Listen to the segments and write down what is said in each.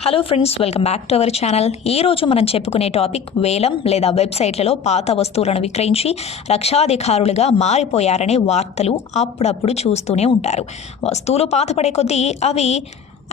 Hello friends welcome back to our channel ఈ రోజు మనం చెప్పుకునే టాపిక్ వేలం లేదా వెబ్సైట్లలో పాత వస్తువులను విక్రయించి రక్షాధికారులుగా మారిపోయారనే వార్తలు అప్పుడప్పుడు చూస్తూనే ఉంటారు. వస్తువులు పాతపడే కొద్దీ అవి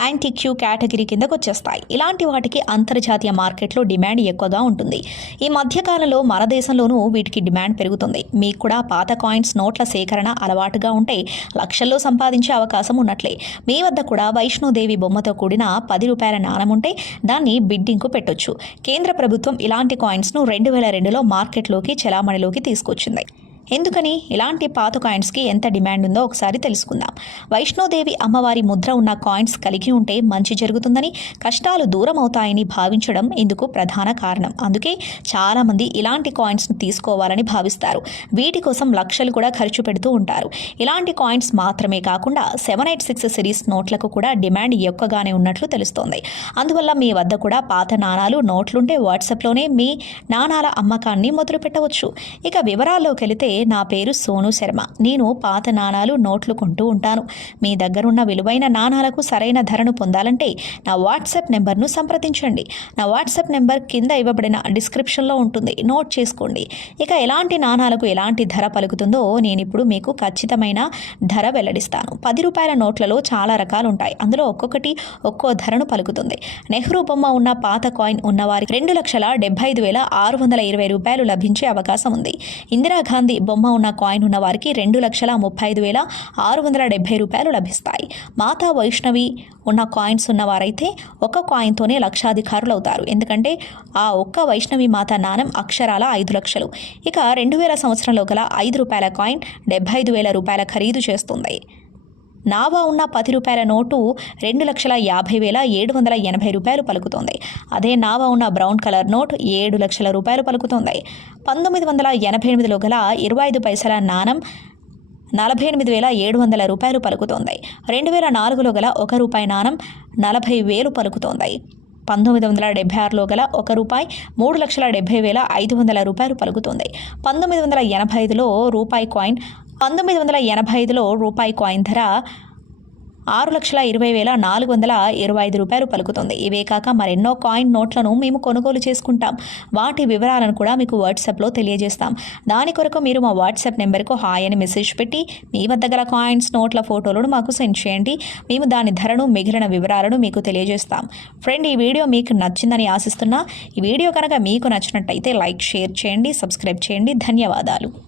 యాంటిక్యూ కేటగిరీ కిందకు వచ్చేస్తాయి ఇలాంటి వాటికి అంతర్జాతీయ మార్కెట్లో డిమాండ్ ఎక్కువగా ఉంటుంది. ఈ మధ్యకాలంలో మన దేశంలోనూ వీటికి డిమాండ్ పెరుగుతుంది. మీకు కూడా పాత కాయిన్స్ నోట్ల సేకరణ అలవాటుగా ఉంటే లక్షల్లో సంపాదించే అవకాశం ఉన్నట్లే. మీ వద్ద కూడా వైష్ణోదేవి బొమ్మతో కూడిన పది రూపాయల నాణం ఉంటే దాన్ని బిడ్డింగ్కు పెట్టొచ్చు. కేంద్ర ప్రభుత్వం ఇలాంటి కాయిన్స్ను రెండు వేల రెండులో మార్కెట్లోకి చెలామణిలోకి తీసుకొచ్చింది. ఎందుకని? ఇలాంటి పాత కాయిన్స్కి ఎంత డిమాండ్ ఉందో ఒకసారి తెలుసుకుందాం. వైష్ణోదేవి అమ్మవారి ముద్ర ఉన్న కాయిన్స్ కలిగి ఉంటే మంచి జరుగుతుందని కష్టాలు దూరం అవుతాయని భావించడం ఇందుకు ప్రధాన కారణం. అందుకే చాలామంది ఇలాంటి కాయిన్స్ను తీసుకోవాలని భావిస్తారు. వీటి కోసం లక్షలు కూడా ఖర్చు పెడుతూ ఉంటారు. ఇలాంటి కాయిన్స్ మాత్రమే కాకుండా సెవెన్ ఎయిట్ సిక్స్ సిరీస్ నోట్లకు కూడా డిమాండ్ ఎక్కువగానే ఉన్నట్లు తెలుస్తోంది. అందువల్ల మీ వద్ద కూడా పాత నాణాలు నోట్లుంటే వాట్సాప్లోనే మీ నాణాల అమ్మకాన్ని మొదలు పెట్టవచ్చు ఇక వివరాల్లోకి వెళితే నా పేరు సోను శర్మ. నేను పాత నాణాలు నోట్లు కొంటూ ఉంటాను. మీ దగ్గరున్న విలువైన నాణాలకు సరైన ధరను పొందాలంటే నా వాట్సాప్ నెంబర్ను సంప్రదించండి. నా వాట్సాప్ నెంబర్ కింద ఇవ్వబడిన డిస్క్రిప్షన్లో ఉంటుంది. నోట్ చేసుకోండి. ఇక ఎలాంటి నాణాలకు ఎలాంటి ధర పలుకుతుందో నేను ఇప్పుడు మీకు ఖచ్చితమైన ధర వెల్లడిస్తాను. పది రూపాయల నోట్లలో చాలా రకాలు ఉంటాయి అందులో ఒక్కొక్కటి ఒక్కో ధరను పలుకుతుంది. నెహ్రూ బొమ్మ ఉన్న పాత కాయిన్ ఉన్నవారికి రెండు లక్షల డెబ్బై ఐదు వేల ఆరు వందల ఇరవై రూపాయలు లభించే అవకాశం ఉంది. ఇందిరాగాంధీ బొమ్మ ఉన్న కాయిన్ ఉన్న వారికి రెండు లక్షల ముప్పై ఐదు వేల ఆరు వందల డెబ్బై రూపాయలు లభిస్తాయి. మాతా వైష్ణవి ఉన్న కాయిన్స్ ఉన్నవారైతే ఒక కాయిన్తోనే లక్షాధికారులు అవుతారు. ఎందుకంటే ఆ ఒక్క వైష్ణవి మాత నాణం అక్షరాల ఐదు లక్షలు. ఇక రెండు వేల సంవత్సరంలో గల ఐదు రూపాయల కాయిన్ డెబ్బై ఐదు వేల రూపాయల ఖరీదు చేస్తుంది. నావా ఉన్న పది రూపాయల నోటు రెండు లక్షల యాభై వేల ఏడు వందల ఎనభై రూపాయలు పలుకుతోంది. అదే నావా ఉన్న బ్రౌన్ కలర్ నోట్ ఏడు లక్షల రూపాయలు పలుకుతోంది. పంతొమ్మిది వందల ఎనభై ఎనిమిదిలో గల ఇరవై ఐదు పైసల నాణం నలభై ఎనిమిది వేల ఏడు వందల రూపాయలు పలుకుతోంది. రెండు వేల నాలుగులో గల ఒక రూపాయి నాణం నలభై వేలు పలుకుతోంది. పంతొమ్మిది వందల డెబ్బై ఆరులో గల ఒక రూపాయి మూడు లక్షల డెబ్బై వేల ఐదు వందల రూపాయలు పలుకుతుంది. పంతొమ్మిది వందల ఎనభై ఐదులో రూపాయి కాయిన్ పంతొమ్మిది వందల ఎనభై ఐదులో రూపాయి కాయిన్ ధర ఆరు లక్షల ఇరవై వేల నాలుగు వందల ఇరవై ఐదు రూపాయలు పలుకుతుంది. ఇవే కాక మరెన్నో కాయిన్ నోట్లను మేము కొనుగోలు చేసుకుంటాం. వాటి వివరాలను కూడా మీకు వాట్సాప్లో తెలియజేస్తాం. దాని కొరకు మీరు మా వాట్సాప్ నెంబర్కు హాయ్ అని మెసేజ్ పెట్టి మీ వద్ద గల కాయిన్స్ నోట్ల ఫోటోలను మాకు సెండ్ చేయండి. మేము దాని ధరను మిగిలిన వివరాలను మీకు తెలియజేస్తాం. ఫ్రెండ్ ఈ వీడియో మీకు నచ్చిందని ఆశిస్తున్నా. ఈ వీడియో కనుక మీకు నచ్చినట్టయితే లైక్ షేర్ చేయండి సబ్స్క్రైబ్ చేయండి. ధన్యవాదాలు.